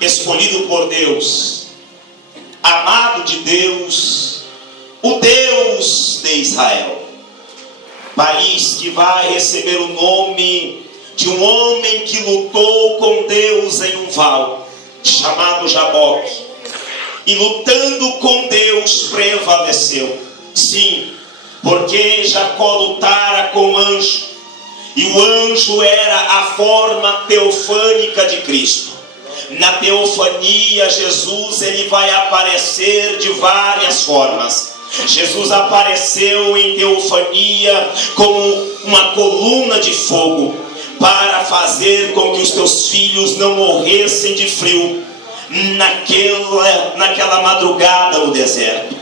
escolhido por Deus, amado de Deus, o Deus de Israel. País que vai receber o nome de um homem que lutou com Deus em um val, chamado Jaboque. E lutando com Deus prevaleceu. Sim, porque Jacó lutara com o anjo, e o anjo era a forma teofânica de Cristo. Na teofania, Jesus ele vai aparecer de várias formas. Jesus apareceu em teofania como uma coluna de fogo, para fazer com que os teus filhos não morressem de frio naquela madrugada no deserto.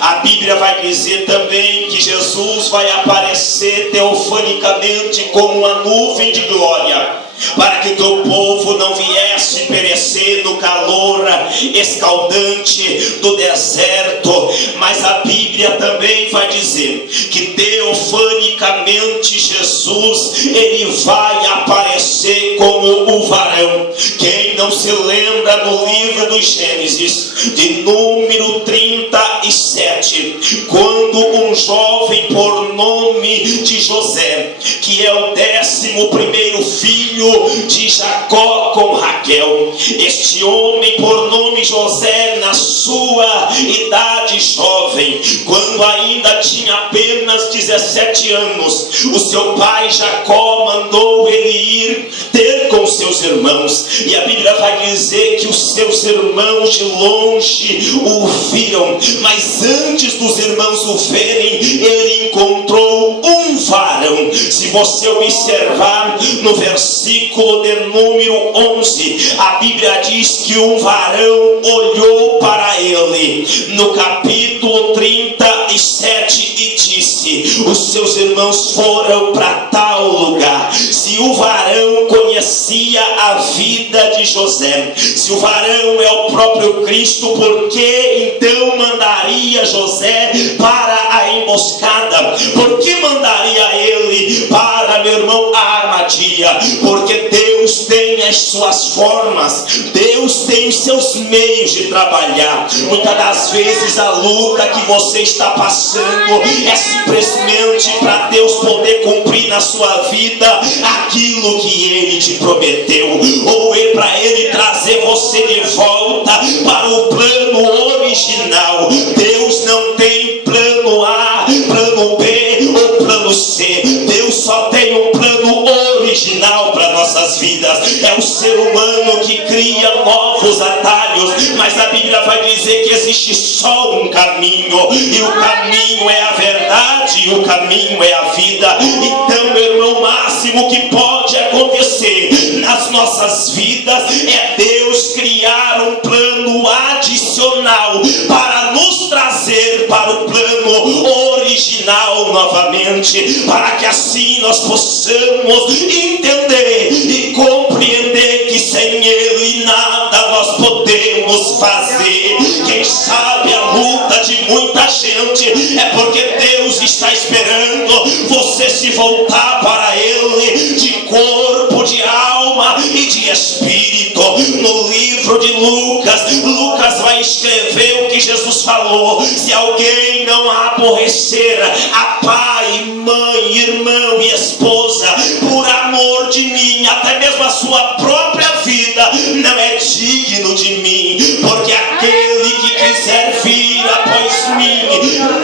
A Bíblia vai dizer também que Jesus vai aparecer teofanicamente como uma nuvem de glória, para que o teu povo não viesse perecer no calor escaldante do deserto. Mas a Bíblia também vai dizer que teofanicamente Jesus ele vai aparecer como o varão. Quem não se lembra no livro do Gênesis, de número 37, quando um jovem por nome de José, que é o 11º filho de Jacó com Raquel, este homem por nome José, na sua idade jovem, quando ainda tinha apenas 17 anos, o seu pai Jacó mandou ele ir ter com seus irmãos, e a Bíblia vai dizer que os seus irmãos de longe o viram, mas antes dos irmãos o verem, ele encontrou um varão. Se você observar no versículo de número 11, a Bíblia diz que um varão olhou para ele, no capítulo 37, e disse: os seus irmãos foram para tal lugar. Se o varão conhecia a vida de José, se o varão é o próprio Cristo, por que então mandaria José para a emboscada? Por que mandaria ele para, meu irmão, a armadilha? Porque Deus tem as suas formas, Deus tem os seus meios de trabalhar. Muitas das vezes a luta que você está passando é simplesmente para Deus poder cumprir na sua vida aquilo que Ele te prometeu, ou é para Ele trazer você de volta para o plano original. Deus não tem plano A, plano B ou plano C. Deus só tem um plano original para nossas vidas. É o ser humano que cria novos atalhos, mas a Bíblia vai dizer que existe só um caminho, e o caminho é a verdade, e o caminho é a vida. Então, meu irmão, o máximo que pode acontecer nas nossas vidas é Deus criar um plano adicional para nos trazer para o plano original novamente, para que assim nós possamos entender e compreender que sem Ele nada nós podemos fazer. Quem sabe a luta de muita gente é porque Deus está esperando você se voltar para Ele de corpo, de alma e de espírito. No livro de Lucas, Lucas vai escrever o que Jesus falou: se alguém não aborrecer a pai, mãe, irmão e esposa por amor de mim, até mesmo a sua própria vida, não é digno de mim. Porque aquele que quiser vir após mim,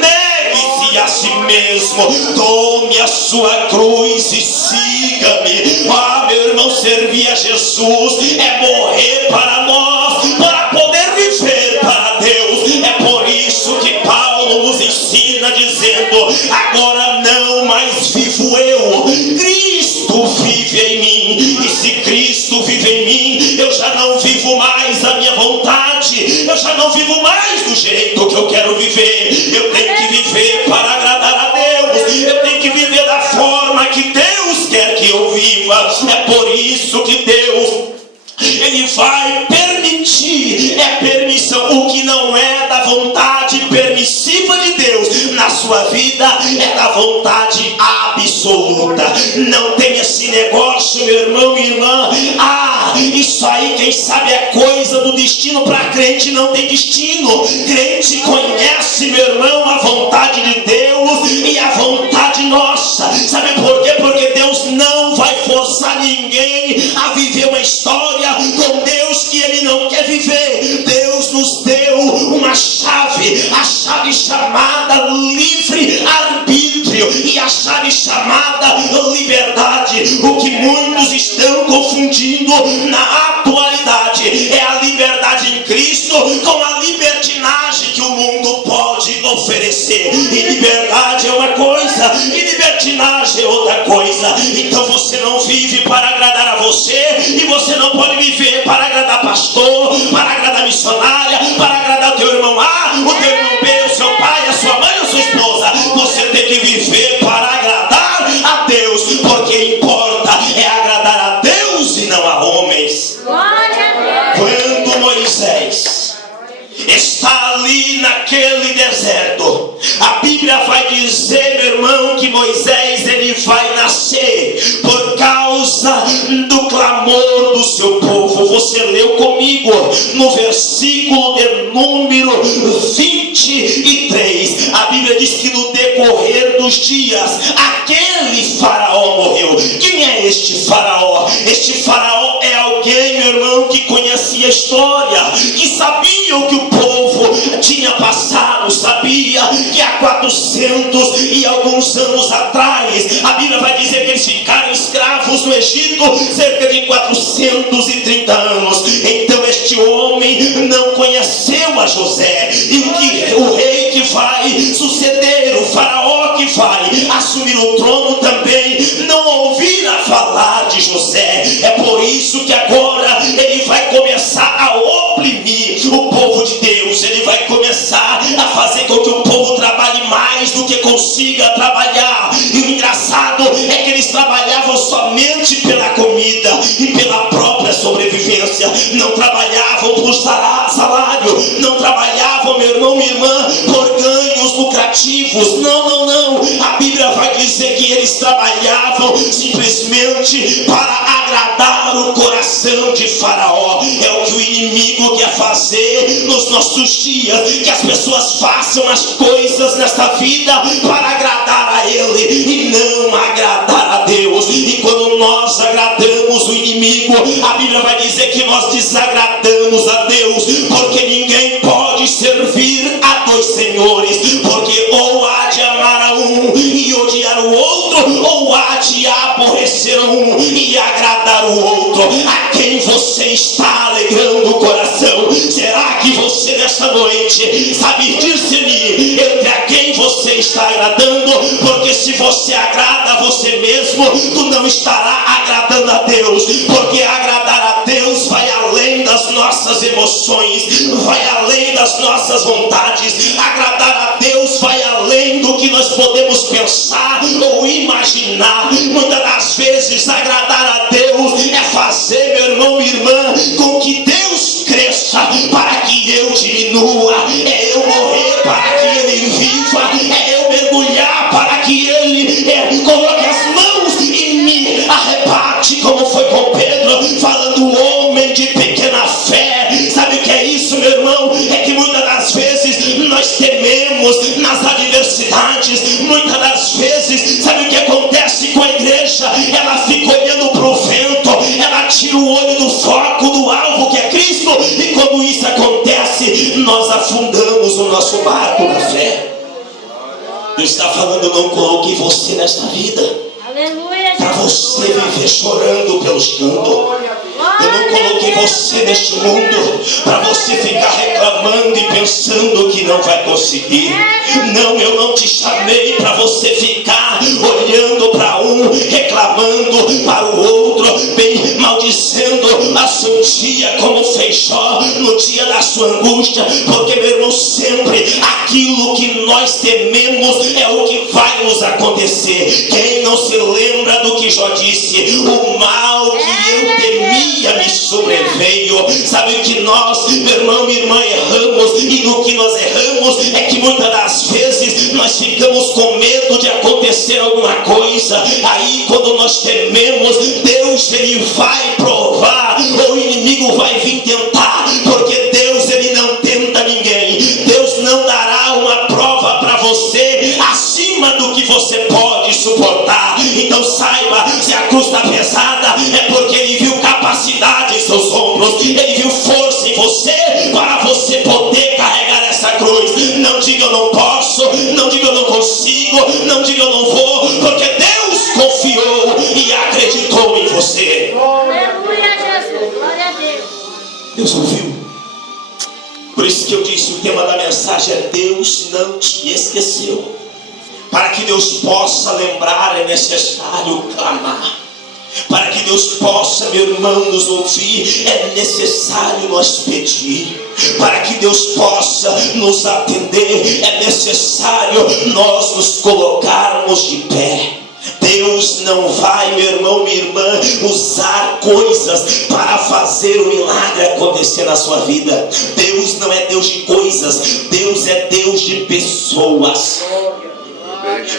negue-se a si mesmo, tome a sua cruz e siga-me. Ah, meu irmão, servir a Jesus é morrer para nós, para poder viver para Deus. É por isso que Paulo nos ensina dizendo: agora não mais vivo eu, Cristo vive em mim. E se Cristo vive em mim, eu já não vivo mais a minha vontade, eu já não vivo mais do jeito que eu quero viver. Eu tenho que viver para agradar a Deus, eu tenho que viver da forma que Deus quer que eu viva. É por isso que Deus, Ele vai permitir, é permissão. O que não é da vontade permissiva de Deus na sua vida é da vontade absoluta. Não tem esse negócio, meu irmão e irmã: ah, isso aí quem sabe é coisa coisa do destino. Para crente não tem destino. Crente conhece, meu irmão, a vontade de Deus e a vontade nossa. Sabe por quê? Porque Deus não vai forçar ninguém a viver uma história com Deus que ele não quer viver. Deus nos deu uma chave, a chave chamada livre-arbítrio e a chave chamada liberdade. O que muitos estão confundindo na atualidade é a liberdade em Cristo com a libertinagem que o mundo pode oferecer. E liberdade é uma coisa e libertinagem é outra coisa. Então você não vive para agradar a você, e você não pode viver para agradar pastor, para agradar missionária, para agradar o teu irmão A, o teu irmão B, o seu pai, a sua mãe, a sua esposa. Você tem que viver para agradar a Deus, porque importa é agradar a Deus e não a homens. Quando Moisés está ali naquele deserto, a Bíblia vai dizer, meu irmão, que Moisés ele vai nascer por causa do clamor do seu povo. Você leu comigo no versículo de número 23. A Bíblia diz que no decorrer dos dias aquele faraó morreu. Quem é este faraó? Este faraó é alguém, meu irmão, que conhecia a história, que sabia o que o povo tinha passado, sabia que há 400 e alguns anos atrás, a Bíblia vai dizer que eles ficaram escravos no Egito cerca de 430 anos. Então este homem não conheceu a José, e o rei que vai suceder, o faraó que vai assumir o trono também não ouvira falar de José. É por isso que agora ele vai começar a oprimir o povo de Deus. Ele vai começar a fazer com que o povo trabalhe mais do que consiga trabalhar. E o engraçado é que eles trabalhavam somente pela comida e pela própria sobrevivência. Não trabalhavam por salário, não trabalhavam, meu irmão, minha irmã, por ganhos lucrativos. Não. A Bíblia vai dizer que eles trabalhavam simplesmente para agradar o coração de Faraó. É o que o inimigo quer fazer nos nossos dias, que as pessoas façam as coisas nesta vida para agradar a ele e não agradar a Deus. E quando nós agradamos o inimigo, a Bíblia vai dizer que nós desagradamos a Deus, porque ninguém pode servir a dois senhores, porque ou há de amar a um e odiar o outro, ou há de aborrecer um e agradar o outro. A quem você está alegrando o coração? Será que você nessa noite sabe discernir entre a quem você está agradando? Porque se você agrada a você mesmo, tu não estará agradando a Deus, porque agradar a Deus vai além das nossas emoções, vai além das nossas vontades. Agradar a Deus vai além do que nós podemos pensar ou imaginar. Muitas das vezes agradar a Deus é fazer, meu irmão, minha irmã, com que Deus cresça para que eu diminua. É eu morrer para que ele viva. É eu mergulhar para que ele coloque as mãos e me arrebate, como foi com Pedro, falando homem de pequena fé. Sabe o que é isso, meu irmão? É que muitas das vezes nós tememos nas adversidades. Muitas das vezes, sabe o que acontece com a igreja? Ela fica olhando para o vento, ela tira o olho do foco, do alvo que é Cristo, e quando isso acontece, nós afundamos o nosso barco na fé. Deus está falando, não coloquei você nesta vida para você viver chorando pelos cantos. Eu não coloquei você neste mundo para você ficar reclamando e pensando que não vai conseguir. Não, eu não te chamei para você ficar olhando para um, reclamando para o outro, bem maldizendo a seu dia, como fez Jó no dia da sua angústia. Porque, meu irmão, sempre aquilo que nós tememos é o que vai nos acontecer. Quem não se lembra do que Jó disse? O mal que eu temia me sobreveio. Sabe o que nós, meu irmão, minha irmã, erramos? E no que nós erramos é que muitas das vezes nós ficamos com medo de acontecer alguma coisa. Aí quando nós tememos, Deus ele vai provar, ou o inimigo vai vir tentar, seus ombros, Ele viu força em você para você poder carregar essa cruz. Não diga eu não posso, não diga eu não consigo, não diga eu não vou, porque Deus confiou e acreditou em você. Aleluia, Jesus. Glória a Deus. Deus ouviu. Por isso que eu disse, o tema da mensagem é: Deus não te esqueceu. Para que Deus possa lembrar, é necessário clamar. Para que Deus possa, meu irmão, nos ouvir, é necessário nós pedir. Para que Deus possa nos atender, é necessário nós nos colocarmos de pé. Deus não vai, meu irmão, minha irmã, usar coisas para fazer o milagre acontecer na sua vida. Deus não é Deus de coisas, Deus é Deus de pessoas.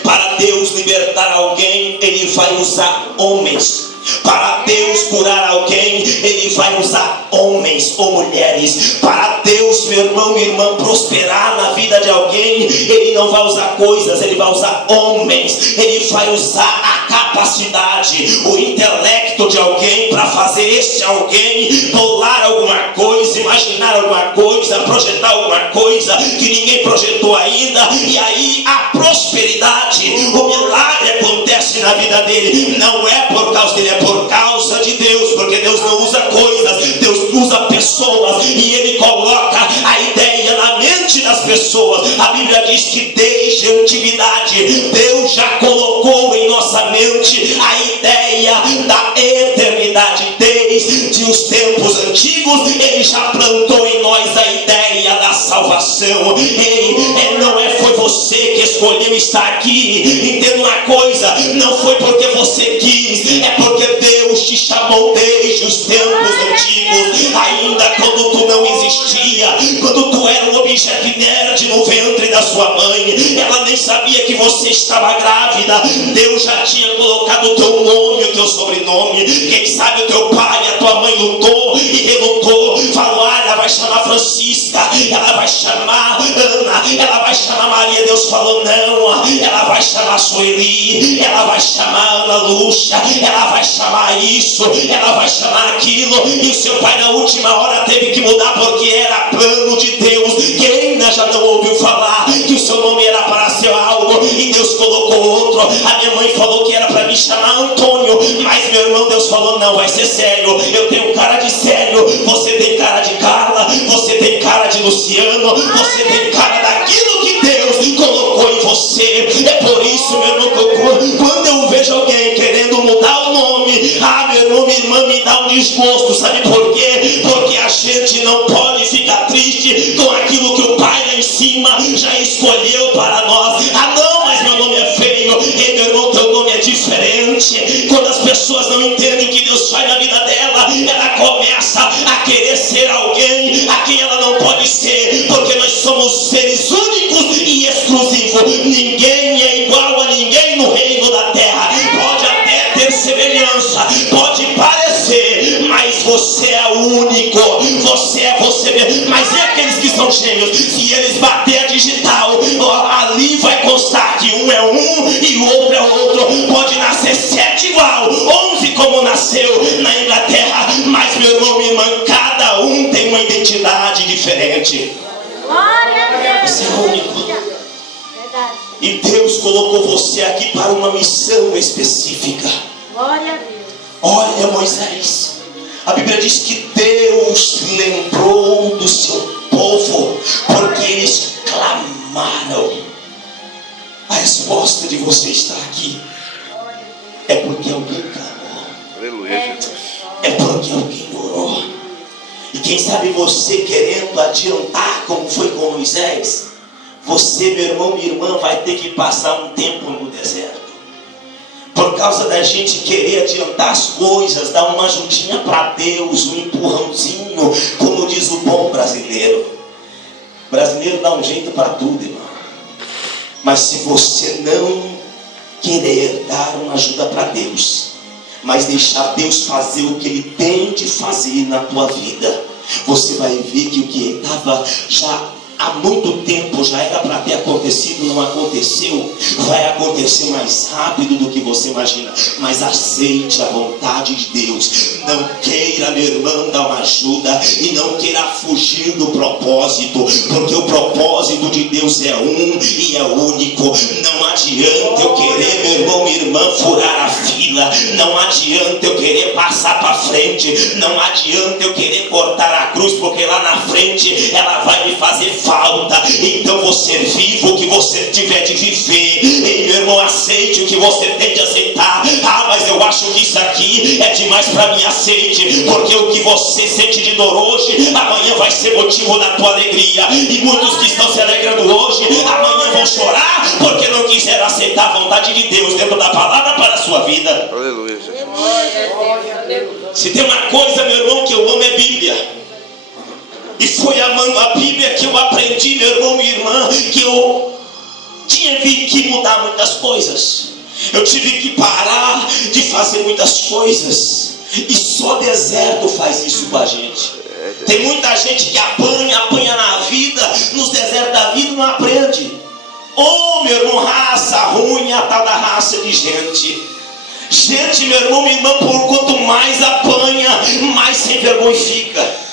Para Deus libertar alguém, Ele vai usar homens. Para Deus curar alguém, Ele vai usar homens ou mulheres. Para Deus, meu irmão, minha irmã, prosperar na vida de alguém, Ele não vai usar coisas, Ele vai usar homens. Ele vai usar a capacidade, o intelecto de alguém para fazer este alguém bolar alguma coisa, imaginar alguma coisa, projetar alguma coisa que ninguém projetou ainda. E aí a prosperidade, o milagre acontece na vida dele. Não é por causa dele, é por causa de Deus, porque Deus não usa coisas, Deus usa pessoas, e Ele coloca a ideia na mente das pessoas. A Bíblia diz que desde a antiguidade Deus já colocou em nossa mente a ideia da eternidade. Desde os tempos antigos Ele já plantou em nós a ideia da salvação. Foi você que escolheu estar aqui. Entenda uma coisa, não foi porque você quis, é porque Deus te chamou desde os tempos antigos, ainda quando tu não existia, quando tu era um objeto inerte no ventre da sua mãe. Ela nem sabia que você estava grávida. Deus já tinha colocado o teu nome, o teu sobrenome. Quem sabe o teu pai e a tua mãe lutou e relutou, falou: ela vai chamar Francisca, ela vai chamar Ana, ela vai chamar Maria. Deus falou: não, ela vai chamar Sueli, ela vai chamar Ana Lúcia, ela vai chamar isso, ela vai chamar aquilo. E o seu pai na última hora teve que mudar, porque era plano de Deus. Quem ainda já não ouviu falar que o seu nome era para ser algo e Deus colocou outro? A minha mãe falou que era para me chamar Antônio, mas meu irmão, Deus falou: não, vai ser sério. Eu tenho cara de sério, você tem cara de Carla, você tem cara de Luciano, você tem cara daquilo que Deus colocou em você. É por isso, meu irmão, que quando eu vejo alguém querendo mudar o nome, meu irmão, minha irmã, me dá um desgosto. Sabe por quê? Porque a gente não pode ficar triste com aquilo que o Pai lá em cima já escolheu para nós. Não, mas meu nome é feio. Ei, meu irmão, teu nome é diferente. Quando as pessoas não entendem o que Deus faz na vida dela, ela começa a querer ser alguém a quem ela não pode ser, porque nós somos seres únicos e exclusivos. Ninguém é igual a ninguém no reino da terra. Pode até ter semelhança, pode parecer, mas você é único. Você é você mesmo. Mas e aqueles que são gêmeos? Se eles bater a digital, ali vai constar que um é um e o outro é outro. Pode nascer 7 igual, 11 como nasceu na Inglaterra, mas meu irmão, minha irmã, cada um tem uma identidade diferente. Glória a Deus. Você é único. Verdade. E Deus colocou você aqui para uma missão específica. Glória a Deus. Olha, Moisés, a Bíblia diz que Deus lembrou do seu povo, porque eles clamaram. A resposta de você estar aqui é porque alguém clamou. Aleluia. É porque alguém orou. E quem sabe você querendo adiantar, como foi com Moisés, você, meu irmão, minha irmã, vai ter que passar um tempo no deserto. Por causa da gente querer adiantar as coisas, dar uma ajudinha para Deus, um empurrãozinho, como diz o bom brasileiro. O brasileiro dá um jeito para tudo, irmão. Mas se você não querer dar uma ajuda para Deus, mas deixar Deus fazer o que Ele tem de fazer na tua vida, você vai ver que o que estava já há muito tempo já era para ter acontecido, não aconteceu. Vai acontecer mais rápido do que você imagina. Mas aceite a vontade de Deus. Não queira, meu irmão, dar uma ajuda e não queira fugir do propósito, porque o propósito de Deus é um e é único. Não adianta eu querer, meu irmão, minha irmã, furar a fila. Não adianta eu querer passar para frente. Não adianta eu querer cortar a cruz, porque lá na frente ela vai me fazer falta. Então você viva o que você tiver de viver. E meu irmão, aceite o que você tem de aceitar. Ah, mas eu acho que isso aqui é demais para mim. Aceite, porque o que você sente de dor hoje, amanhã vai ser motivo da tua alegria. E muitos que estão se alegrando hoje, amanhã vão chorar, porque não quiseram aceitar a vontade de Deus dentro da palavra para a sua vida. Aleluia, Jesus. Se tem uma coisa, meu irmão, que eu amo, é Bíblia. E foi amando a Bíblia que eu aprendi, meu irmão, minha irmã, que eu tive que mudar muitas coisas. Eu tive que parar de fazer muitas coisas. E só deserto faz isso com a gente. Tem muita gente que apanha na vida, nos desertos da vida não aprende. Oh, meu irmão, raça ruim, a tal da raça de gente. Gente, meu irmão, minha irmã, por quanto mais apanha, mais sem vergonha fica.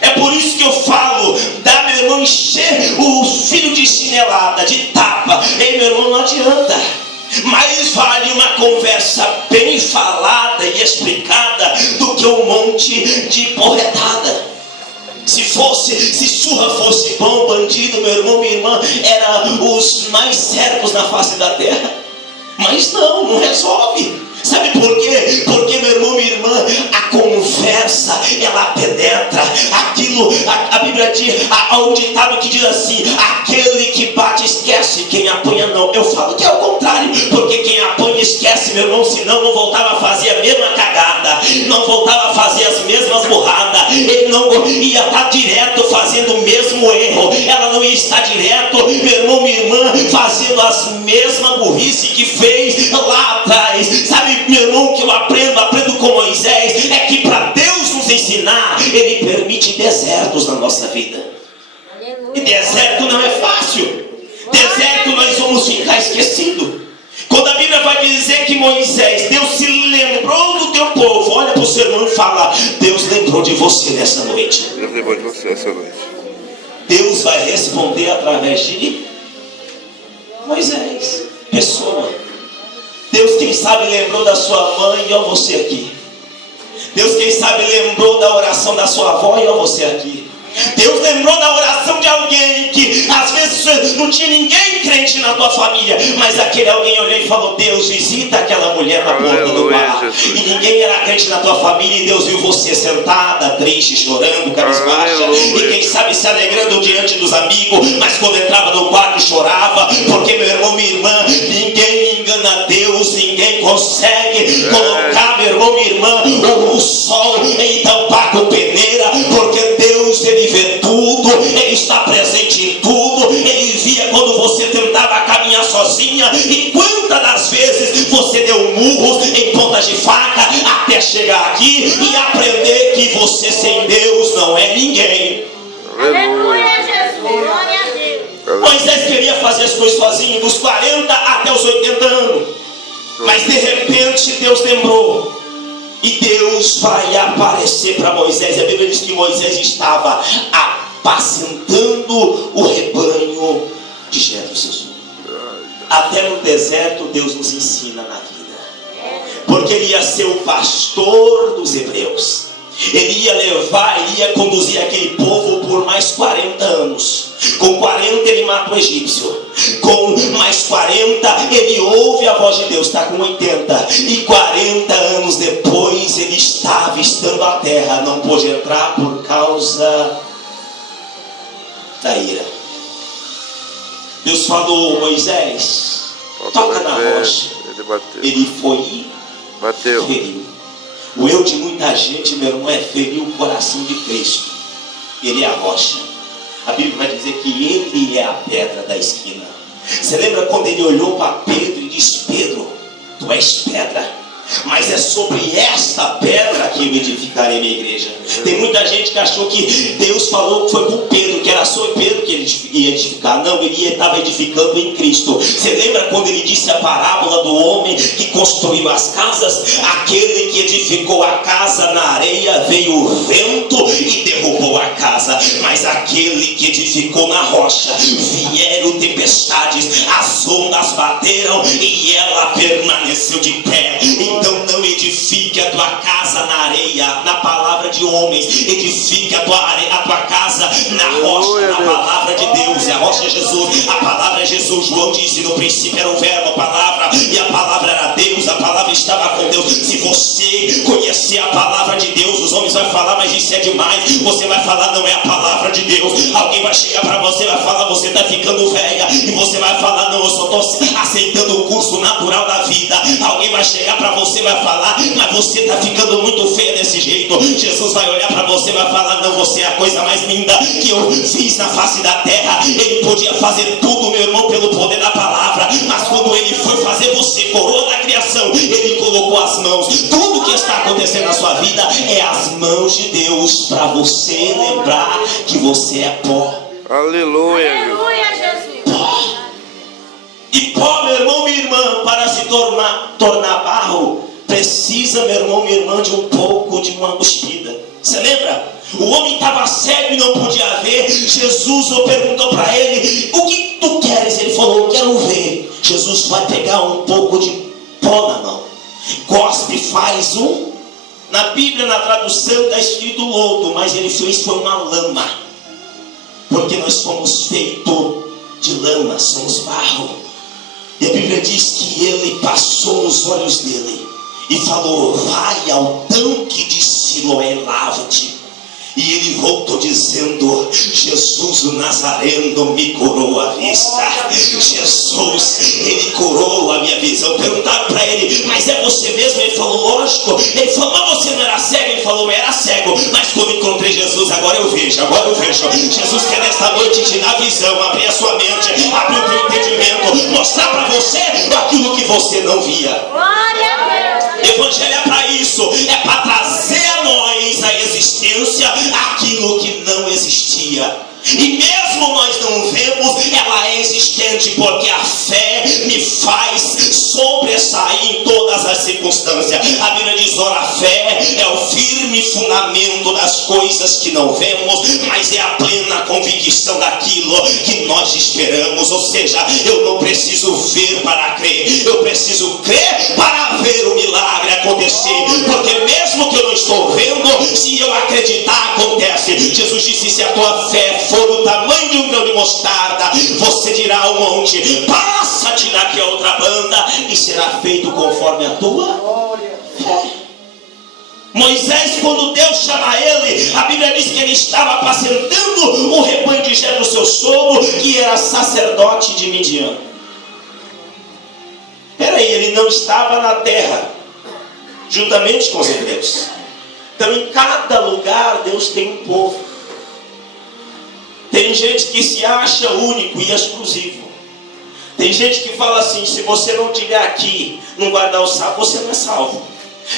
É por isso que eu falo, dá, meu irmão, encher o filho de chinelada, de tapa. Ei, meu irmão, não adianta. Mais vale uma conversa bem falada e explicada do que um monte de porretada. Se surra fosse bom, bandido, meu irmão, minha irmã, eram os mais certos na face da terra. Mas não resolve. Sabe por quê? Porque, meu irmão, minha irmã, a conversa, ela penetra. Aquilo, a Bíblia diz, há um ditado que diz assim: aquele que bate esquece, quem apanha não. Eu falo que é o contrário, porque quem apanha esquece, meu irmão, senão não voltava a fazer a mesma cagada, não voltava a fazer as mesmas burradas, ele não ia estar direto fazendo o mesmo erro, ela não ia estar direto, meu irmão, minha irmã, fazendo as mesmas burrice que fez lá atrás. Sabe, meu irmão, que eu aprendo com Moisés, é que para Deus nos ensinar, Ele permite desertos na nossa vida. E deserto não é fácil. Deserto nós vamos ficar esquecidos. Quando a Bíblia vai dizer que Moisés, Deus se lembrou do teu povo, olha para o seu irmão e fala: Deus lembrou de você nessa noite. Deus lembrou de você essa noite. Deus vai responder através de Moisés, pessoa. Deus, quem sabe, lembrou da sua mãe, e ó você aqui. Deus, quem sabe, lembrou da oração da sua avó, e ó você aqui. Deus lembrou da oração de alguém que às vezes não tinha ninguém crente na tua família, mas aquele alguém olhou e falou: Deus, visita aquela mulher na porta do bar. E ninguém era crente na tua família, e Deus viu você sentada, triste, chorando, cabisbaixa, e quem sabe se alegrando diante dos amigos, mas quando entrava no quarto chorava, porque, meu irmão, minha irmã, ninguém engana Deus, ninguém consegue colocar, meu irmão, minha irmã, o sol em tampar com peneira, porque Deus, Ele vê tudo, Ele está presente em tudo. Ele via quando você tentava caminhar sozinha, e quantas das vezes você deu murros em pontas de faca até chegar aqui e aprender que você sem Deus não é ninguém. Aleluia, Jesus, glória a Deus. Moisés queria fazer as coisas sozinho dos 40 até os 80 anos, mas de repente Deus lembrou. E Deus vai aparecer para Moisés. A Bíblia diz que Moisés estava apacentando o rebanho de Jetro, seu sogro. Até no deserto Deus nos ensina na vida, porque ele ia ser o pastor dos hebreus. Ele ia levar, ele ia conduzir aquele povo por mais 40 anos. Com 40 ele mata o egípcio. Com mais 40 ele ouve a voz de Deus, está com 80. E 40 anos depois ele está avistando a terra. Não pôde entrar por causa da ira. Deus falou: Moisés, toca na rocha. Ele foi e bateu. Feriu. O eu de muita gente, meu irmão, é ferir o coração de Cristo. Ele é a rocha. A Bíblia vai dizer que Ele é a pedra da esquina. Você lembra quando Ele olhou para Pedro e disse: Pedro, tu és pedra, mas é sobre esta pedra que eu edificarei minha igreja. Tem muita gente que achou que Deus falou que foi para o Pedro, que era sobre Pedro que Ele edificar. Não, ele estava edificando em Cristo. Você lembra quando ele disse a parábola do homem que construiu as casas? Aquele que edificou a casa na areia, veio o vento e derrubou a casa. Mas aquele que edificou na rocha, vieram tempestades, as ondas bateram e ela permaneceu de pé. Então não edifique a tua casa na areia, na palavra de homens. Edifique a tua casa na rocha, na palavra de Deus. E a rocha é Jesus, a palavra é Jesus. João disse: no princípio era o verbo, a palavra, e a palavra era Deus, a palavra estava com Deus. Se você conhecer a palavra de Deus, os homens vão falar, mas isso é demais. Você vai falar, não é a palavra de Deus. Alguém vai chegar para você e vai falar, você está ficando velha. E você vai falar, não, eu só estou aceitando o curso natural da vida. Alguém vai chegar para você e vai falar, mas você está ficando muito feia desse jeito. Jesus vai olhar para você e vai falar, não, você é a coisa mais linda que eu fiz na face da terra. Ele podia fazer tudo, meu irmão, pelo poder da palavra, mas quando ele foi fazer você, coroa da criação, ele colocou as mãos. Tudo que está acontecendo na sua vida é as mãos de Deus, para você lembrar que você é pó. Aleluia. Aleluia, Jesus. Pó. E pó, meu irmão, minha irmã, para se tornar barro, precisa, meu irmão, minha irmã, de um pouco de uma cuspida. Você lembra? O homem estava cego e não podia ver. Jesus perguntou para ele: o que tu queres? Ele falou: eu quero ver. Jesus vai pegar um pouco de pó na mão, cospe, faz na Bíblia, na tradução está escrito lodo, mas ele fez foi uma lama, porque nós fomos feitos de lama, somos barro. E a Bíblia diz que ele passou nos olhos dele e falou: vai ao tanque de Siloé, lava-te. E ele voltou dizendo: Jesus o Nazareno me curou a vista. Jesus, ele curou a minha visão. Perguntaram para ele: mas é você mesmo? Ele falou: lógico. Ele falou: mas você não era cego? Ele falou: eu era cego, mas quando encontrei Jesus, agora eu vejo. Jesus quer nesta noite te dar visão, abrir a sua mente, abrir o teu entendimento, mostrar para você aquilo que você não via. Glória a Deus. Evangelho é para isso, é para trazer a nós a existência aquilo que não existia. E mesmo nós não vemos, ela é existente, porque a fé me faz sobressair em todas as circunstâncias. A Bíblia diz: ora, a fé é o firme fundamento das coisas que não vemos, mas é a plena convicção daquilo que nós esperamos. Ou seja, eu não preciso ver para crer, eu preciso crer para ver o milagre acontecer, porque mesmo que eu não estou vendo, se eu acreditar, acontece. Jesus disse: se a tua fé for o tamanho de um grão de mostarda, você dirá ao monte: passa-te daqui a outra banda, e será feito conforme a tua fé. Moisés, quando Deus chama ele, a Bíblia diz que ele estava apacentando o rebanho de Jetro, seu sogro, que era sacerdote de Midian. Peraí, ele não estava na terra juntamente com os hebreus. Então, em cada lugar Deus tem um povo. Tem gente que se acha único e exclusivo. Tem gente que fala assim: se você não estiver aqui, não guardar o salvo, você não é salvo.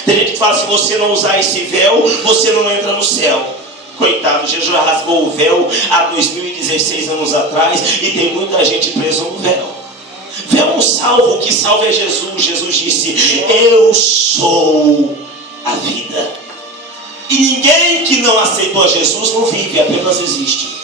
Tem gente que fala: se você não usar esse véu, você não entra no céu. Coitado, Jesus rasgou o véu há 2016 anos atrás, e tem muita gente presa no véu. Véu não salva, o que salva é Jesus. Jesus disse: eu sou a vida. E ninguém que não aceitou a Jesus não vive, apenas existe.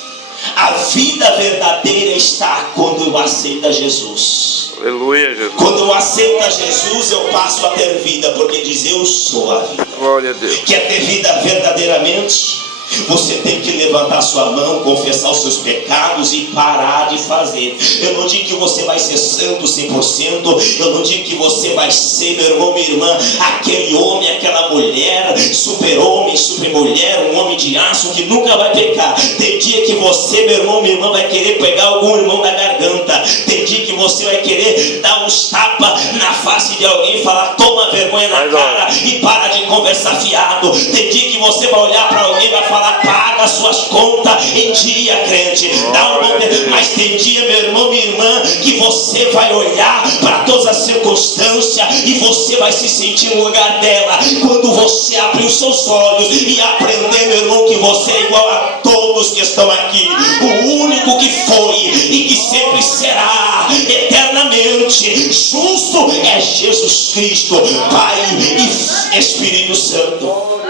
A vida verdadeira está quando eu aceito a Jesus. Aleluia, Jesus. Quando eu aceito a Jesus, eu passo a ter vida, porque diz: eu sou a vida. Glória a Deus. Quer ter vida verdadeiramente? Você tem que levantar sua mão, confessar os seus pecados e parar de fazer. Eu não digo que você vai ser santo 100%. Eu não digo que você vai ser, meu irmão, minha irmã, aquele homem, aquela mulher, super-homem, super-mulher, um homem de aço que nunca vai pecar. Tem dia que você, meu irmão, minha irmã, vai querer pegar algum irmão da garganta. Tem dia que você vai querer dar uns tapas na face de alguém e falar: toma vergonha na cara e para de conversar fiado. Tem dia que você vai olhar para alguém e vai falar: paga suas contas em dia, crente. Mas tem dia, meu irmão, minha irmã, que você vai olhar para todas as circunstâncias e você vai se sentir no lugar dela. Quando você abrir os seus olhos e aprender, meu irmão, que você é igual a todos que estão aqui. O único que foi e que Jesus Cristo, Pai e Espírito Santo.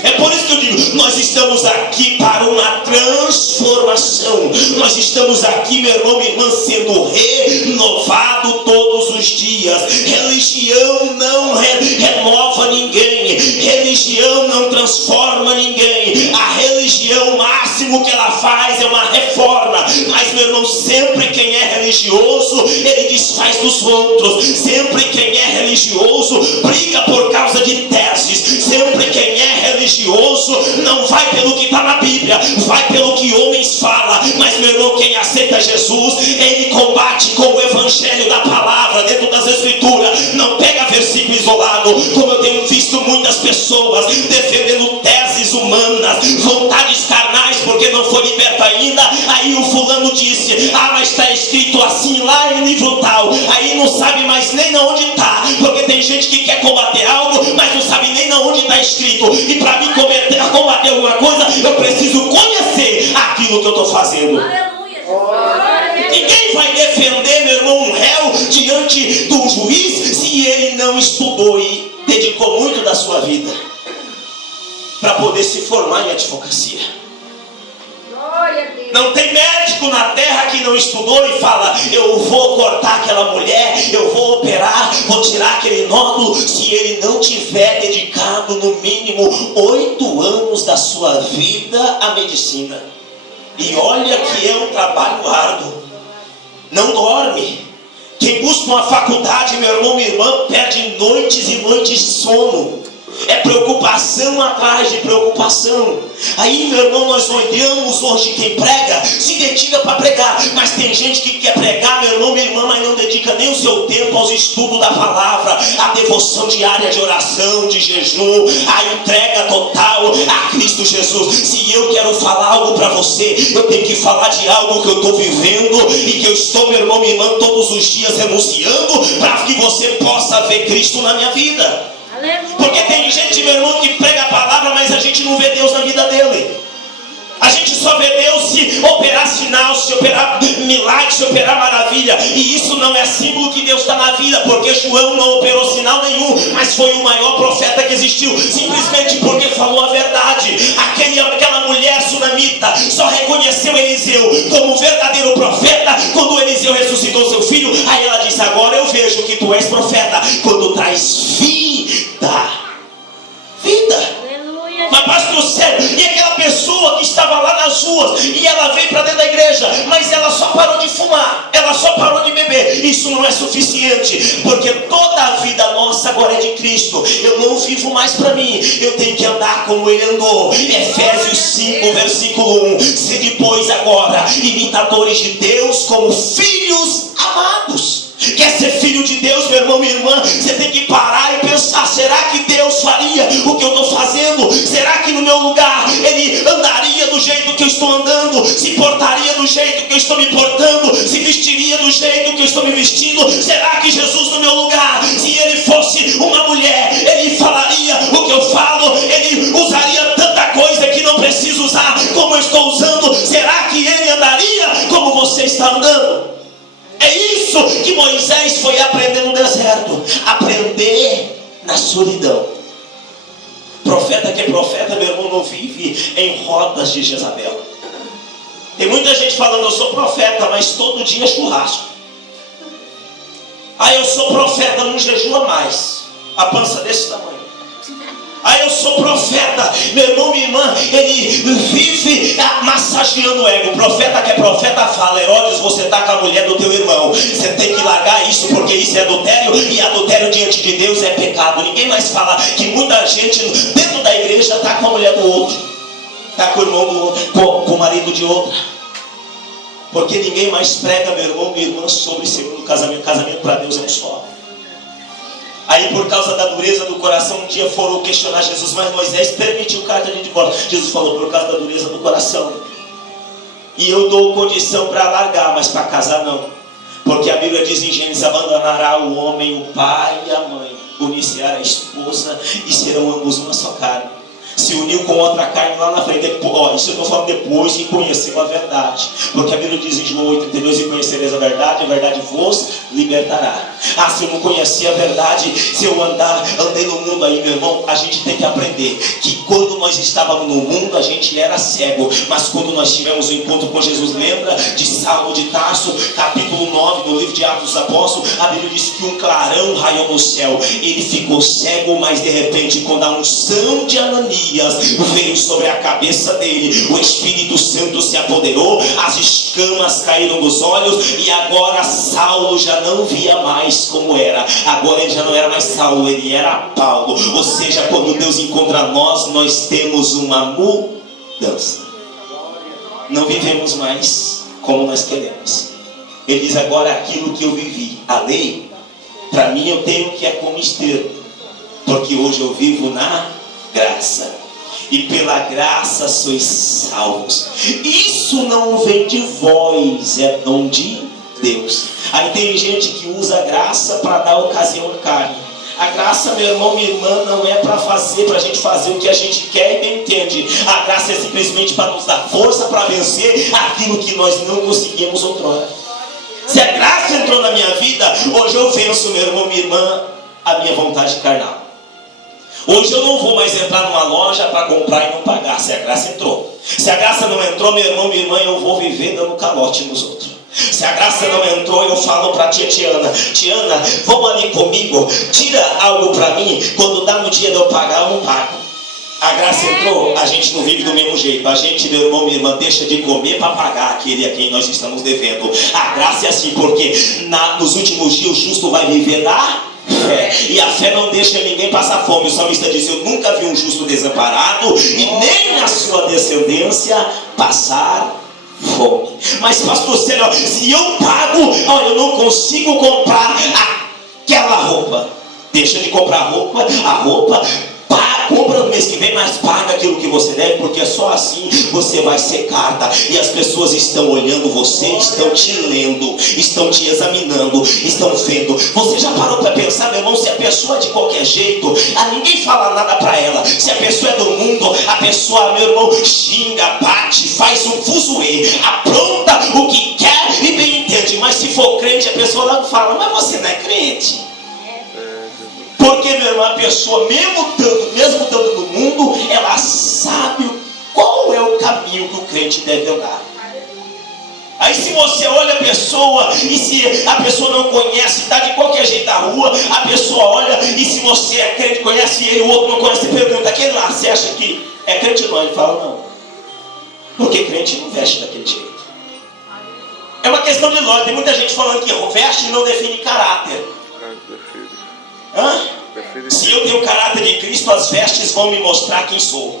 É por isso que eu digo, nós estamos aqui para uma transformação. Nós estamos aqui, meu irmão, minha irmã, sendo renovado todos os dias. Religião não renova ninguém. Religião não transforma ninguém. A religião, o máximo que ela faz é uma reforma. Mas, meu irmão, sempre quem é religioso, ele desfaz dos outros. Sempre quem é religioso briga por causa de teses. Sempre quem é religioso não vai pelo que está na Bíblia, vai pelo que homens falam. Mas, meu irmão, quem aceita Jesus, ele combate com o evangelho da palavra dentro das escrituras. Não pega versículo isolado, como eu tenho visto muitas pessoas defendendo teses humanas, vontades carnais, porque não foi liberta ainda. Aí o fulano disse, mas está escrito assim lá em livro tal. Aí não sabe mais nem onde está, porque tem gente que quer combater algo, mas não sabe nem onde está escrito. E para mim combater alguma coisa, eu preciso conhecer aquilo que eu estou fazendo. Ninguém vai defender, meu irmão, um réu diante do juiz se ele não estudou e dedicou muito da sua vida para poder se formar em advocacia. Não tem médico na terra que não estudou e fala, eu vou cortar aquela mulher, eu vou operar, vou tirar aquele nódulo, se ele não tiver dedicado no mínimo 8 anos da sua vida à medicina. E olha que é um trabalho árduo. Não dorme. Quem busca uma faculdade, meu irmão, minha irmã, perde noites e noites de sono. É preocupação atrás de preocupação. Aí, meu irmão, nós olhamos hoje quem prega, se dedica para pregar. Mas tem gente que quer pregar, meu irmão, minha irmã, mas não dedica nem o seu tempo aos estudos da palavra, a devoção diária de oração, de jejum, a entrega total a Cristo Jesus. Se eu quero falar algo para você, eu tenho que falar de algo que eu estou vivendo e que eu estou, meu irmão, minha irmã, todos os dias renunciando, para que você possa ver Cristo na minha vida. Porque tem gente, meu irmão, que prega a palavra, mas a gente não vê Deus na vida dele. A gente só vê Deus se operar sinal, se operar milagre, se operar maravilha. E isso não é símbolo que Deus está na vida, porque João não operou sinal nenhum, mas foi o maior profeta que existiu, simplesmente porque falou a verdade. Aquela mulher sunamita só reconheceu Eliseu como verdadeiro profeta quando Eliseu ressuscitou seu filho. Aí ela disse, agora eu vejo que tu és profeta quando traz vida. Mas pastor, sério, e aquela pessoa que estava lá nas ruas e ela veio para dentro da igreja, mas ela só parou de fumar, ela só parou de beber. Isso não é suficiente, porque toda a vida nossa agora é de Cristo. Eu não vivo mais para mim, eu tenho que andar como ele andou. Efésios 5, versículo 1. Sede, pois, agora imitadores de Deus como filhos amados. Quer ser filho de Deus, meu irmão, minha irmã? Você tem que parar e pensar, será que Deus faria o que eu estou fazendo? Será que no meu lugar ele andaria do jeito que eu estou andando? Se portaria do jeito que eu estou me portando? Se vestiria do jeito que eu estou me vestindo? Será que Jesus no meu lugar, se ele fosse uma mulher, ele falaria o que eu falo? Ele usaria tanta coisa que não preciso usar como eu estou usando? Será que ele andaria como você está andando? É isso que Moisés foi aprender no deserto. Aprender na solidão. Profeta que é profeta, meu irmão, não vive em rodas de Jezabel. Tem muita gente falando, eu sou profeta, mas todo dia é churrasco. Eu sou profeta, não jejua mais. A pança desse tamanho. Eu sou profeta, meu irmão, minha irmã, ele vive massageando o ego. O profeta que é profeta fala, Herodes, você está com a mulher do teu irmão, você tem que largar isso, porque isso é adultério, e adultério diante de Deus é pecado. Ninguém mais fala que muita gente dentro da igreja está com a mulher do outro, está com o irmão do outro, com o marido de outra. Porque ninguém mais prega, meu irmão, minha irmã, sobre segundo casamento. Casamento para Deus é um só. Aí, por causa da dureza do coração, um dia foram questionar Jesus, mas Moisés permitiu carta de divórcio. Jesus falou, por causa da dureza do coração. E eu dou condição para largar, mas para casar não. Porque a Bíblia diz em Gênesis, abandonará o homem, o pai e a mãe, unir-se-á a esposa e serão ambos uma só carne. se uniu com outra carne lá na frente. Isso eu estou falando depois que conheceu a verdade. Porque a Bíblia diz em João 8,32: e conhecereis a verdade vos libertará. Se eu não conhecia a verdade, se eu andei no mundo aí, meu irmão, a gente tem que aprender que quando nós estávamos no mundo, a gente era cego. Mas quando nós tivemos o encontro com Jesus, lembra de Saulo de Tarso, capítulo 9, no livro de Atos dos Apóstolos, a Bíblia diz que um clarão raiou no céu. Ele ficou cego, mas de repente, quando a unção de Ananias veio sobre a cabeça dele, o Espírito Santo se apoderou, as escamas caíram dos olhos, e agora Saulo já não via mais como era. Agora ele já não era mais Saulo, ele era Paulo. Ou seja, quando Deus encontra nós temos uma mudança. Não vivemos mais como nós queremos. Ele diz: agora aquilo que eu vivi, a lei, para mim eu tenho que é como esterco, porque hoje eu vivo na graça, e pela graça sois salvos. Isso não vem de vós, é dom de Deus. Aí tem gente que usa a graça para dar ocasião à carne. A graça, meu irmão, minha irmã, não é para a gente fazer o que a gente quer e bem entende. A graça é simplesmente para nos dar força para vencer aquilo que nós não conseguimos outrora. Se a graça entrou na minha vida, hoje eu venço, meu irmão, minha irmã, a minha vontade carnal. Hoje eu não vou mais entrar numa loja para comprar e não pagar, se a graça entrou. Se a graça não entrou, meu irmão, minha irmã, eu vou viver dando calote nos outros. Se a graça não entrou, eu falo para a tia Tiana: Tiana, vamos ali comigo, tira algo para mim, quando dá no dia de eu pagar, eu não pago. A graça entrou, a gente não vive do mesmo jeito. A gente, meu irmão, minha irmã, deixa de comer para pagar aquele a quem nós estamos devendo. A graça é assim, porque nos últimos dias o justo vai viver da fé, e a fé não deixa ninguém passar fome. O salmista diz: eu nunca vi um justo desamparado, e nem a sua descendência passar fome. Mas pastor, sério, se eu pago, eu não consigo comprar aquela roupa. Deixa de comprar a roupa, compra no mês que vem, mas paga aquilo que você deve, porque só assim você vai ser carta. E as pessoas estão olhando você, estão te lendo, estão te examinando, estão vendo. Você já parou para pensar, meu irmão, se a pessoa é de qualquer jeito, ninguém fala nada para ela. Se a pessoa é do mundo, a pessoa, meu irmão, xinga, bate, faz um fuzuê, apronta o que quer e bem entende. Mas se for crente, a pessoa lá fala: mas você não é crente. Porque, meu irmão, a pessoa, mesmo estando no mundo, ela sabe qual é o caminho que o crente deve andar. Aí se você olha a pessoa, e se a pessoa não conhece, está de qualquer jeito na rua, a pessoa olha, e se você é crente, conhece ele, o outro não conhece, você pergunta: aquele lá, você acha que é crente ou não? Ele fala: não. Porque crente não veste daquele jeito. É uma questão de lógica. Tem muita gente falando que veste não define caráter. Se eu tenho o caráter de Cristo, as vestes vão me mostrar quem sou.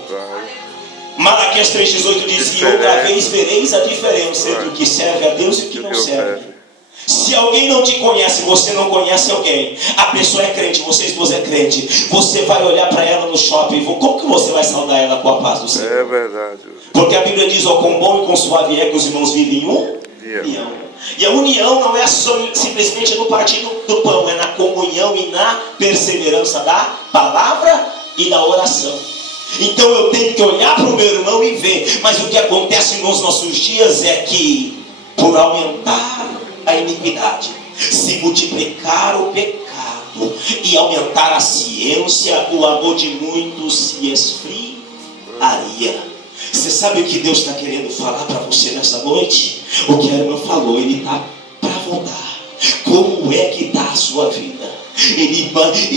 Malaquias 3,18 diz: e outra vez vereis a diferença entre o que serve a Deus e o que não serve. Se alguém não te conhece, você não conhece alguém. A pessoa é crente, você esposa é crente. Você vai olhar para ela no shopping, como que você vai saudar ela com a paz do Senhor? É verdade. Porque a Bíblia diz: quão bom e quão suave é que os irmãos vivem união. E a união não é simplesmente no partido do pão, é na comunhão e na perseverança da palavra e da oração. Então eu tenho que olhar para o meu irmão e ver. Mas o que acontece nos nossos dias é que, por aumentar a iniquidade, se multiplicar o pecado e aumentar a ciência, o amor de muitos se esfriaria. Você sabe o que Deus está querendo falar para você nessa noite? O que a irmã falou, Ele está para voltar. Como é que está a sua vida? Ele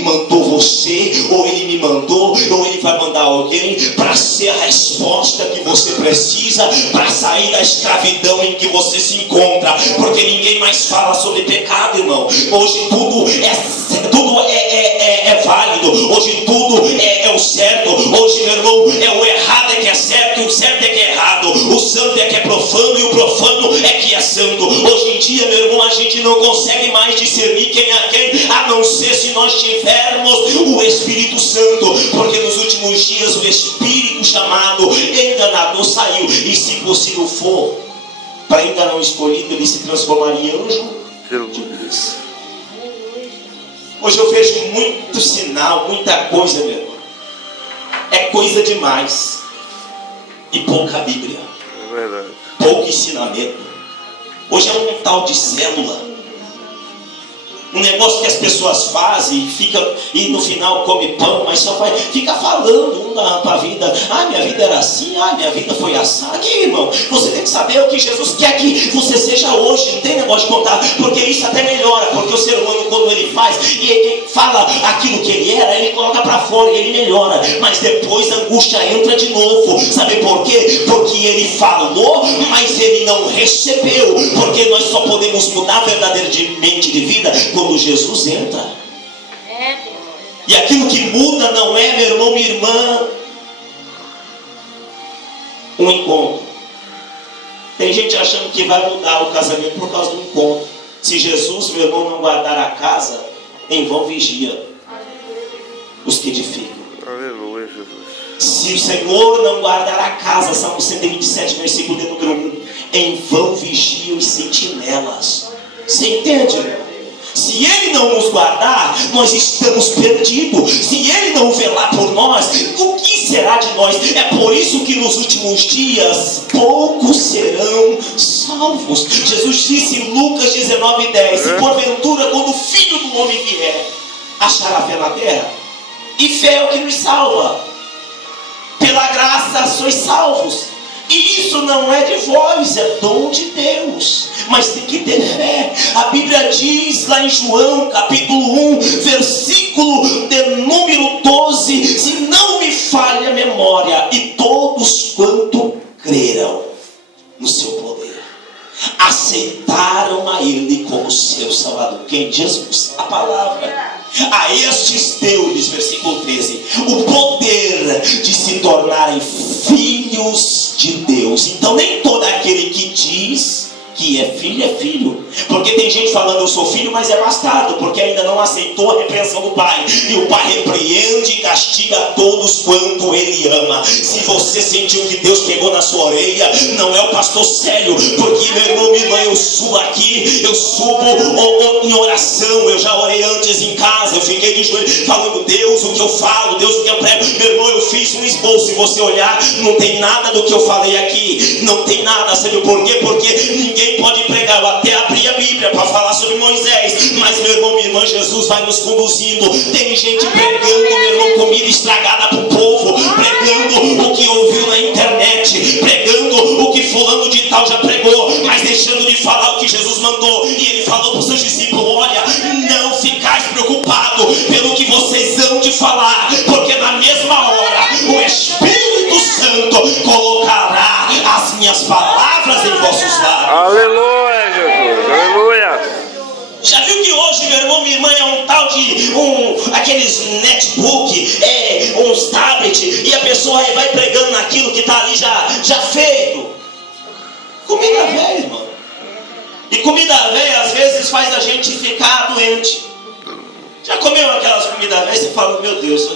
mandou você, ou Ele me mandou, ou Ele vai mandar alguém para ser a resposta que você precisa para sair da escravidão em que você se encontra. Porque ninguém mais fala sobre pecado, irmão. Hoje tudo é válido. Hoje tudo é o certo. Hoje, meu irmão, o errado é que é certo e o certo é que é errado. O santo é que é profano e o profano é que é santo. Hoje em dia, meu irmão, a gente não consegue mais discernir quem é quem, a não ser se nós tivermos o Espírito Santo. Porque nos últimos dias o Espírito chamado enganador saiu. E se possível for, para ainda não escolhido, ele se transformaria em anjo de luz. Hoje eu vejo muito sinal, muita coisa, meu irmão. É coisa demais e pouca Bíblia, É verdade. pouco ensinamento. Hoje é um tal de célula, um negócio que as pessoas fazem e no final come pão, mas só fica falando para a vida. Ah, minha vida era assim, ah, minha vida foi assim. Aqui, irmão, você tem que saber o que Jesus quer que você seja hoje. Não tem negócio de contar, porque isso até melhora. Porque o ser humano, quando ele faz e ele fala aquilo que ele era, ele coloca para fora e ele melhora. Mas depois a angústia entra de novo. Sabe por quê? Porque ele falou, mas ele não recebeu. Porque nós só podemos mudar verdadeiramente de vida quando Jesus entra. E aquilo que muda não é, meu irmão, minha irmã, um encontro. Tem gente achando que vai mudar o casamento por causa do encontro. Se Jesus, meu irmão, não guardar a casa, em vão vigia os que edificam. Aleluia, Jesus. Se o Senhor não guardar a casa, Salmo 127, versículo de número 1, em vão vigia os sentinelas. Você entende, irmão? Se Ele não nos guardar, nós estamos perdidos. Se Ele não velar por nós, o que será de nós? É por isso que nos últimos dias poucos serão salvos. Jesus disse em Lucas 19:10: se porventura, quando o Filho do Homem vier, achará fé na terra? E fé é o que nos salva. Pela graça sois salvos. E isso não é de vós, é dom de Deus. Mas tem que ter fé. A Bíblia diz lá em João, capítulo 1, versículo de número 12: se não me falha a memória, e todos quanto creram no seu poder, aceitaram a Ele como seu Salvador. Quem? Jesus, a palavra. A estes deu-lhes, versículo 13, o poder de se tornarem filhos de Deus. Então nem todo aquele que diz que é filho. Porque tem gente falando eu sou filho, mas é bastardo, porque ainda não aceitou a repreensão do pai. E o pai repreende e castiga a todos quanto ele ama. Se você sentiu que Deus pegou na sua orelha, não é o pastor Célio, porque meu irmão, minha irmã, eu subo aqui, eu subo em oração. Eu já orei antes em casa, eu fiquei de joelho falando: Deus, o que eu falo, Deus, o que eu prego. Meu irmão, eu fiz um esboço. Se você olhar, não tem nada do que eu falei aqui, não tem nada. Sabe por quê? Porque ninguém pode pregar. Eu até abri a Bíblia para falar sobre Moisés, mas meu irmão, minha irmã, Jesus vai nos conduzindo. Tem gente pregando, meu irmão, comida estragada para o povo, pregando o que ouviu na internet, pregando o que fulano de tal já pregou, mas deixando de falar o que Jesus mandou. E ele falou para os seus discípulos: olha, não ficais preocupados pelo que vocês hão de falar, porque na mesma hora o Espírito Santo colocará as minhas palavras em vossos lábios. Aleluia, Jesus. Aleluia. Já viu que hoje, meu irmão, minha irmã, é um tal de aqueles netbook, uns tablet, e a pessoa vai pregando naquilo que está ali já feito. Comida velha, irmão. E comida velha às vezes faz a gente ficar doente. Já comeu aquelas comidas velhas e você fala: meu Deus,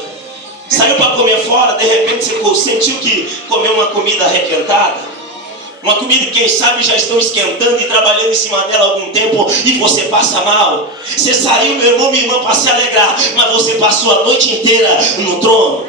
saiu para comer fora, de repente você sentiu que comeu uma comida arrequentada? Uma comida que quem sabe já estão esquentando e trabalhando em cima dela há algum tempo, e você passa mal. Você saiu, meu irmão, minha irmã, para se alegrar, mas você passou a noite inteira no trono.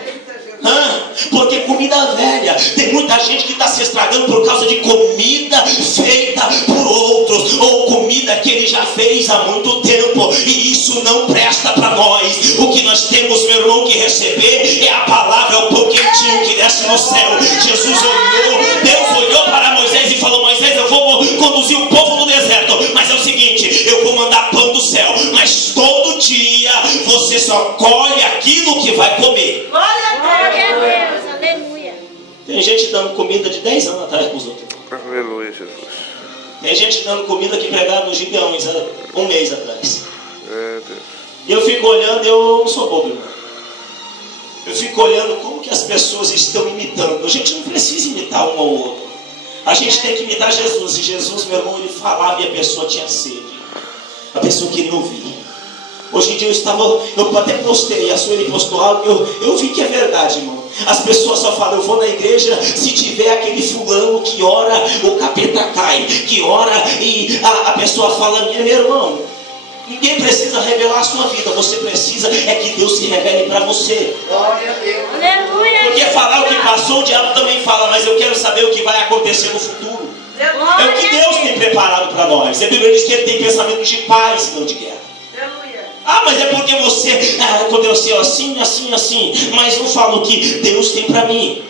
Porque comida velha. Tem muita gente que está se estragando por causa de comida feita por outros, ou comida que ele já fez há muito tempo, e isso não presta para nós. O que nós temos, meu irmão, que receber é a palavra, é o pão quentinho que desce no céu. Jesus olhou, Deus olhou para Moisés e falou: Moisés, eu vou conduzir o povo no deserto, mas é o seguinte, eu vou mandar pão do céu, mas todo dia você só colhe aquilo que vai comer. Glória a Deus, aleluia. Tem gente dando comida de 10 anos atrás para os outros. Aleluia, Jesus. Tem gente dando comida que pregaram nos Gideões há um mês atrás. É, Deus. E eu fico olhando, eu não sou bobo, irmão. Eu fico olhando como que as pessoas estão imitando. A gente não precisa imitar um ao outro. A gente tem que imitar Jesus. E Jesus, meu irmão, ele falava e a pessoa tinha sede. A pessoa queria ouvir. Hoje em dia eu até postei, a Sueli postou algo, eu vi que é verdade, irmão. As pessoas só falam: eu vou na igreja se tiver aquele fulano que ora, o capeta cai, que ora, e a pessoa fala: meu irmão, Ninguém precisa revelar a sua vida. Você precisa é que Deus se revele para você. Aleluia. Porque falar o que passou, o diabo também fala, mas eu quero saber o que vai acontecer no futuro. É o que Deus tem preparado para nós. A Bíblia diz que Ele tem pensamentos de paz e não de guerra. Ah, mas é porque você aconteceu assim, assim, assim. Mas não fala o que Deus tem para mim.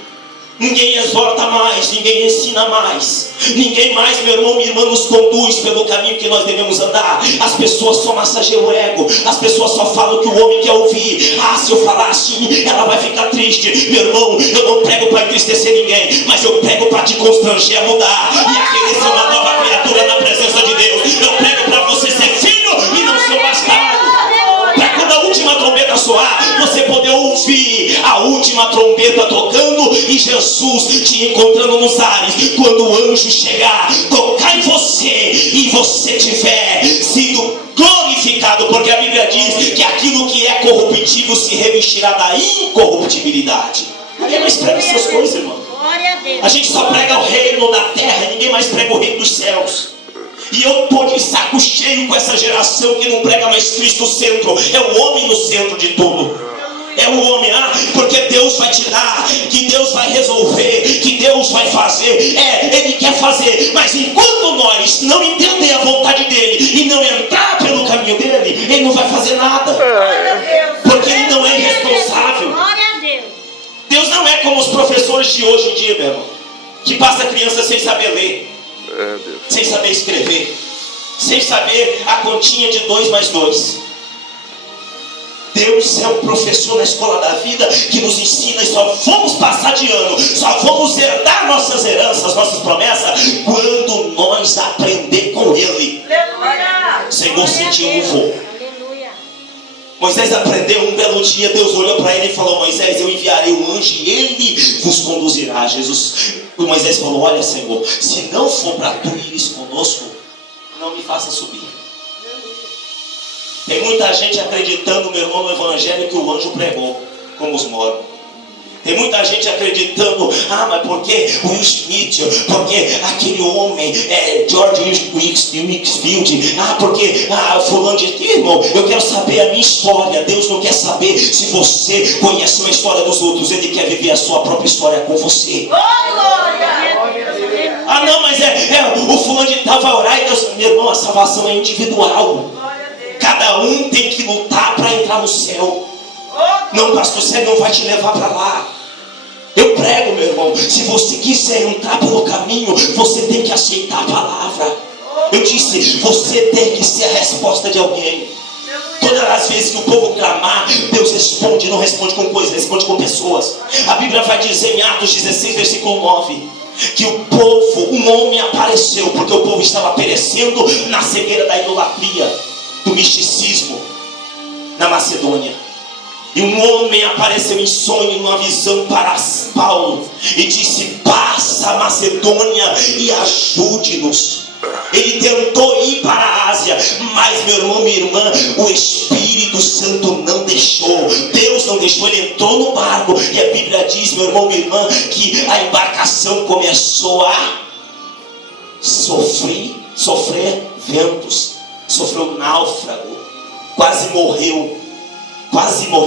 Ninguém exorta mais, ninguém ensina mais. Ninguém mais, meu irmão, minha irmã, nos conduz pelo caminho que nós devemos andar. As pessoas só massageiam o ego. As pessoas só falam o que o homem quer ouvir. Ah, se eu falar assim, ela vai ficar triste. Meu irmão, eu não prego para entristecer ninguém, mas eu prego para te constranger a mudar e a querer ser uma nova criatura na presença de Deus. Eu prego para você ser filho e não ser bastardo. Para quando a última trombeta soar, você poder ouvir a última trombeta tocando e Jesus te encontrando nos ares. Quando o anjo chegar, tocar em você e você tiver sido glorificado, porque a Bíblia diz que aquilo que é corruptível se revestirá da incorruptibilidade. Ninguém mais prega essas coisas, irmão. A gente só prega o reino da terra, ninguém mais prega o reino dos céus. E eu estou de saco cheio com essa geração que não prega mais Cristo no centro. É o homem no centro de tudo. É o homem, porque Deus vai te dar, que Deus vai resolver, que Deus vai fazer. Ele quer fazer, mas enquanto nós não entender a vontade dele e não entrar pelo caminho dele, ele não vai fazer nada. Porque ele não é responsável. Deus não é como os professores de hoje em dia, meu irmão, que passa a criança sem saber ler, sem saber escrever, sem saber a continha de 2 mais 2. Deus é um professor na escola da vida que nos ensina e só vamos passar de ano, só vamos herdar nossas heranças, nossas promessas, quando nós aprender com Ele. Senhor, sentiu um voo. Moisés aprendeu um belo dia, Deus olhou para ele e falou: Moisés, eu enviarei um anjo e ele vos conduzirá. Moisés falou: olha, Senhor, se não for para tu ires conosco, não me faça subir. Tem muita gente acreditando, meu irmão, no evangelho que o anjo pregou, como os moros. Tem muita gente acreditando: mas porque o Will Smith, porque aquele homem George Wickfield, porque fulano de... Irmão, eu quero saber a minha história. Deus não quer saber se você conhece uma história dos outros. Ele quer viver a sua própria história com você. Não, mas o fulano de tal vai orar e Deus... Meu irmão, a salvação é individual. Cada um tem que lutar para entrar no céu. Não, pastor, você não vai te levar para lá. Eu prego, meu irmão, se você quiser entrar pelo caminho, você tem que aceitar a palavra. Eu disse, você tem que ser a resposta de alguém. Todas as vezes que o povo clamar, Deus responde. Não responde com coisas, responde com pessoas. A Bíblia vai dizer em Atos 16, versículo 9, que o povo, um homem apareceu, porque o povo estava perecendo na cegueira da idolatria, do misticismo, na Macedônia. E um homem apareceu em sonho, numa visão para Paulo, e disse: passa a Macedônia e ajude-nos. Ele tentou ir para a Ásia, mas, meu irmão, minha irmã, o Espírito Santo não deixou. Deus não deixou, ele entrou no barco. E a Bíblia diz, meu irmão, minha irmã, que a embarcação começou a sofrer ventos, sofreu um náufrago, quase morreu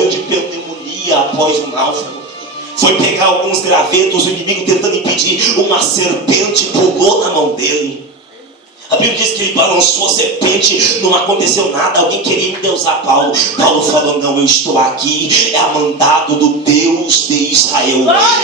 de pneumonia após o náufrago. Foi pegar alguns gravetos, o inimigo tentando impedir, uma serpente pulou na mão dele. A Bíblia diz que ele balançou a serpente, não aconteceu nada. Alguém queria endeusar Paulo. Paulo falou: não, eu estou aqui, é a mandado do Deus de Israel.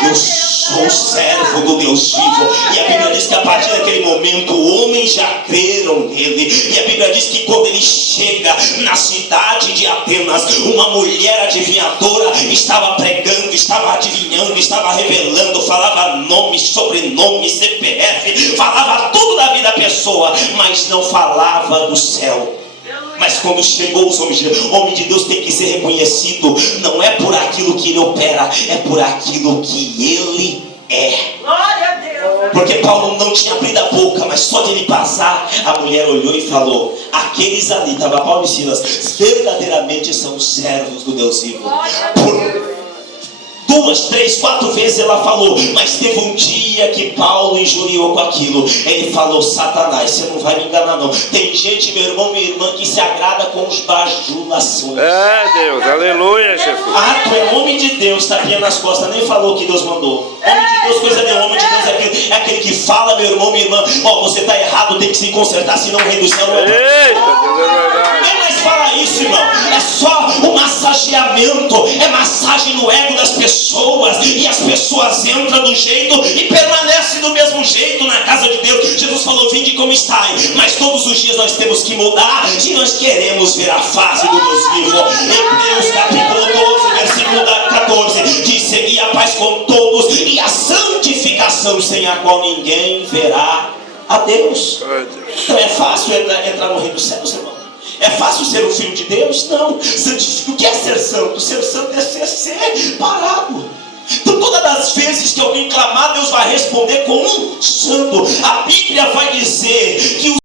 Eu sou servo do Deus vivo. E a Bíblia diz que a partir daquele momento homens já creram nele. E a Bíblia diz que quando ele chega na cidade de Atenas, uma mulher adivinhadora estava pregando, estava adivinhando, estava revelando, falava nome, sobrenome, CPF, falava tudo da vida da pessoa, mas não falava do céu. Mas quando chegou os homens de Deus tem que ser reconhecido, não é por aquilo que ele opera, é por aquilo que ele é. Glória a Deus. Porque Paulo não tinha abrido a boca, mas só de ele passar, a mulher olhou e falou: aqueles ali, estava Paulo e Silas, verdadeiramente são servos do Deus vivo. Por 2, 3, 4 vezes ela falou, mas teve um dia que Paulo injuriou com aquilo. Ele falou: Satanás, você não vai me enganar não. Tem gente, meu irmão, minha irmã, que se agrada com os bajulações. Deus, aleluia, Jesus. Ah, tu é homem de Deus, tapinha nas costas, nem falou que Deus mandou. Homem de Deus, coisa nenhuma. Homem de Deus é aquele que fala, meu irmão, minha irmã, ó, você está errado, tem que se consertar, senão o rei do céu não é. Eita, Deus, é verdade. Ninguém mais fala isso, irmão. É só um massageamento, é massagem no ego das pessoas, e as pessoas entram do jeito e permanecem do mesmo jeito na casa de Deus. Jesus falou: vinde como está, mas todos os dias nós temos que mudar, e nós queremos ver a face do Deus vivo. Hebreus capítulo 12, versículo 14, diz: segui a paz com todos e a santificação, sem a qual ninguém verá a Deus. Então é fácil entrar no reino dos céus, irmão? É fácil ser um filho de Deus? Não. O que é ser santo? Ser santo é ser separado. Então todas as vezes que alguém clamar, Deus vai responder com um santo. A Bíblia vai dizer que